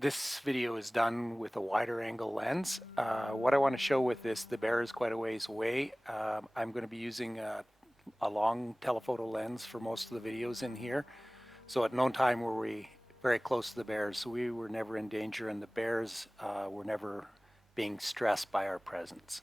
This video is done with a wider angle lens. What I want to show with this, the bear is quite a ways away. I'm going to be using a long telephoto lens for most of the videos in here. So at no time were we very close to the bears, so we were never in danger, and the bears were never being stressed by our presence.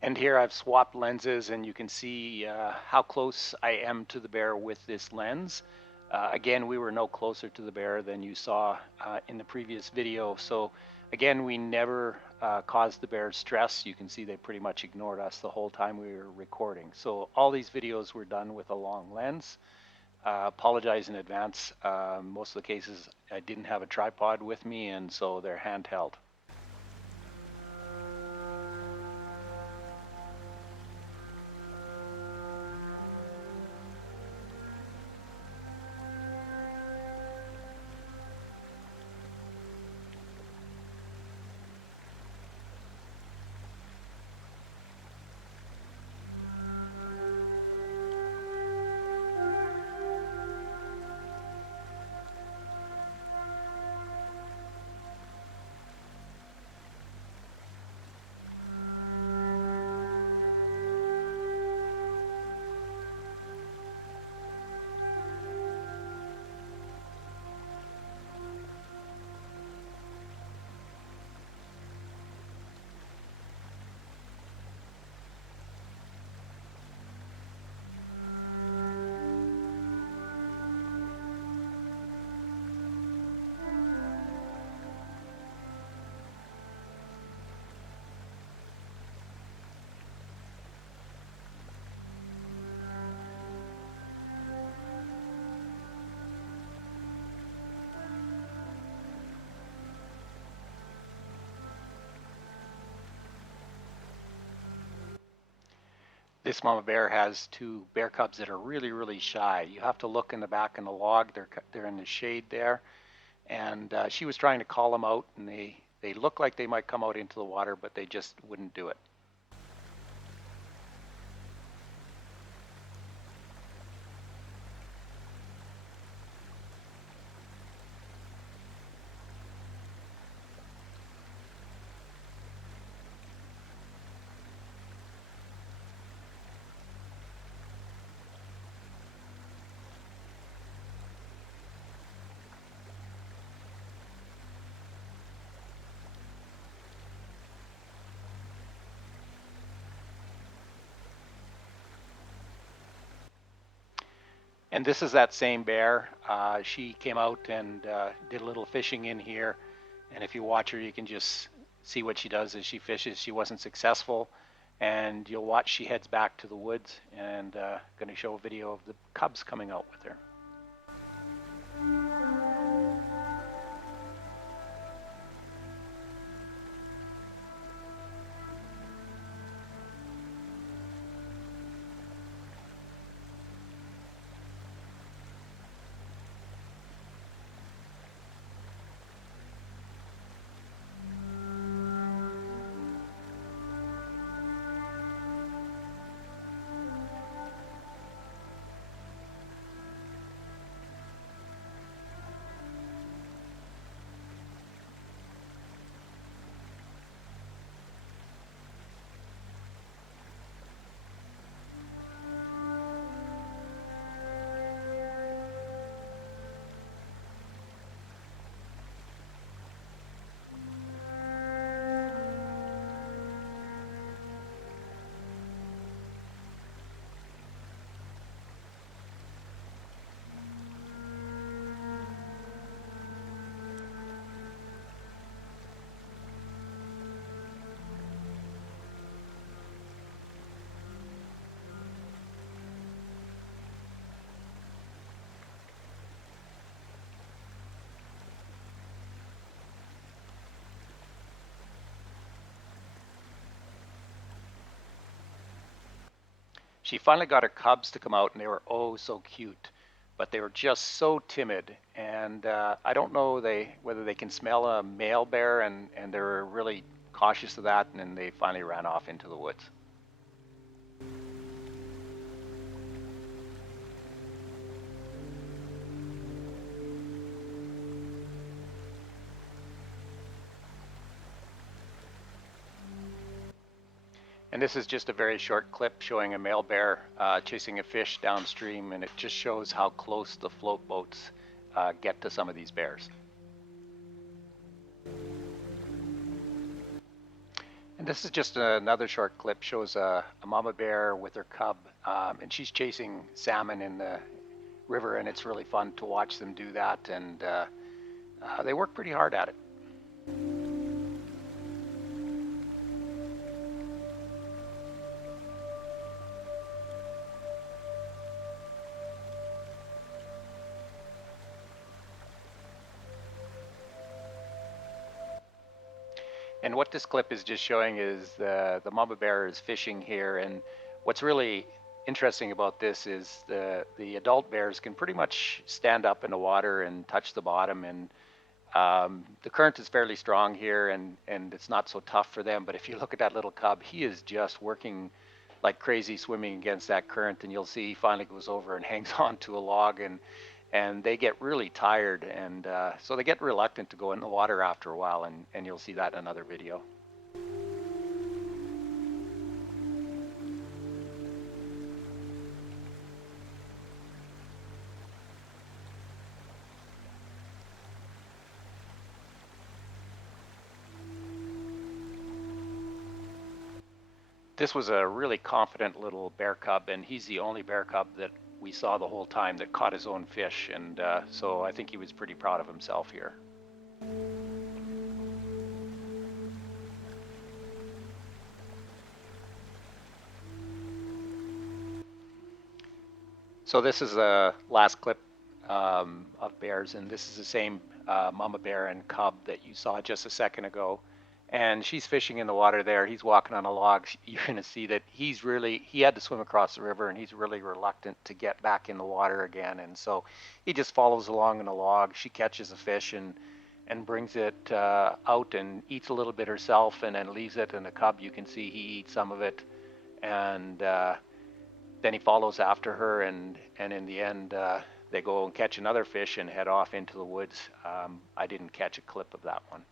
And here I've swapped lenses, and you can see how close I am to the bear with this lens. Again, we were no closer to the bear than you saw in the previous video. So again, we never caused the bear stress. You can see they pretty much ignored us the whole time we were recording. So all these videos were done with a long lens. Apologize in advance. Most of the cases I didn't have a tripod with me, and so they're handheld. This mama bear has two bear cubs that are really shy. You have to look in the back in the log. They're in the shade there, and she was trying to call them out, and they look like they might come out into the water, but they just wouldn't do it. And this is that same bear. She came out and did a little fishing in here. And if you watch her, you can just see what she does as she fishes. She wasn't successful. And you'll watch, she heads back to the woods, and going to show a video of the cubs coming out with her. She finally got her cubs to come out, and they were oh so cute, but they were just so timid. And I don't know whether they can smell a male bear, and they're really cautious of that, and then they finally ran off into the woods. And this is just a very short clip showing a male bear chasing a fish downstream, and it just shows how close the float boats get to some of these bears. And this is just another short clip, shows a mama bear with her cub, and she's chasing salmon in the river, and it's really fun to watch them do that, and they work pretty hard at it. And what this clip is just showing is the mama bear is fishing here. And what's really interesting about this is the adult bears can pretty much stand up in the water and touch the bottom. And the current is fairly strong here, and it's not so tough for them. But if you look at that little cub, he is just working like crazy swimming against that current. And you'll see he finally goes over and hangs on to a log, and they get really tired, and so they get reluctant to go in the water after a while, and you'll see that in another video. This was a really confident little bear cub, and he's the only bear cub that we saw the whole time that caught his own fish, and so I think he was pretty proud of himself here. So this is the last clip of bears, and this is the same mama bear and cub that you saw just a second ago. And she's fishing in the water there. He's walking on a log. You're going to see that he had to swim across the river, and he's really reluctant to get back in the water again. And so he just follows along in the log. She catches a fish and brings it out and eats a little bit herself, and then leaves it. And the cub, you can see he eats some of it, and then he follows after her, and in the end, they go and catch another fish and head off into the woods. I didn't catch a clip of that one.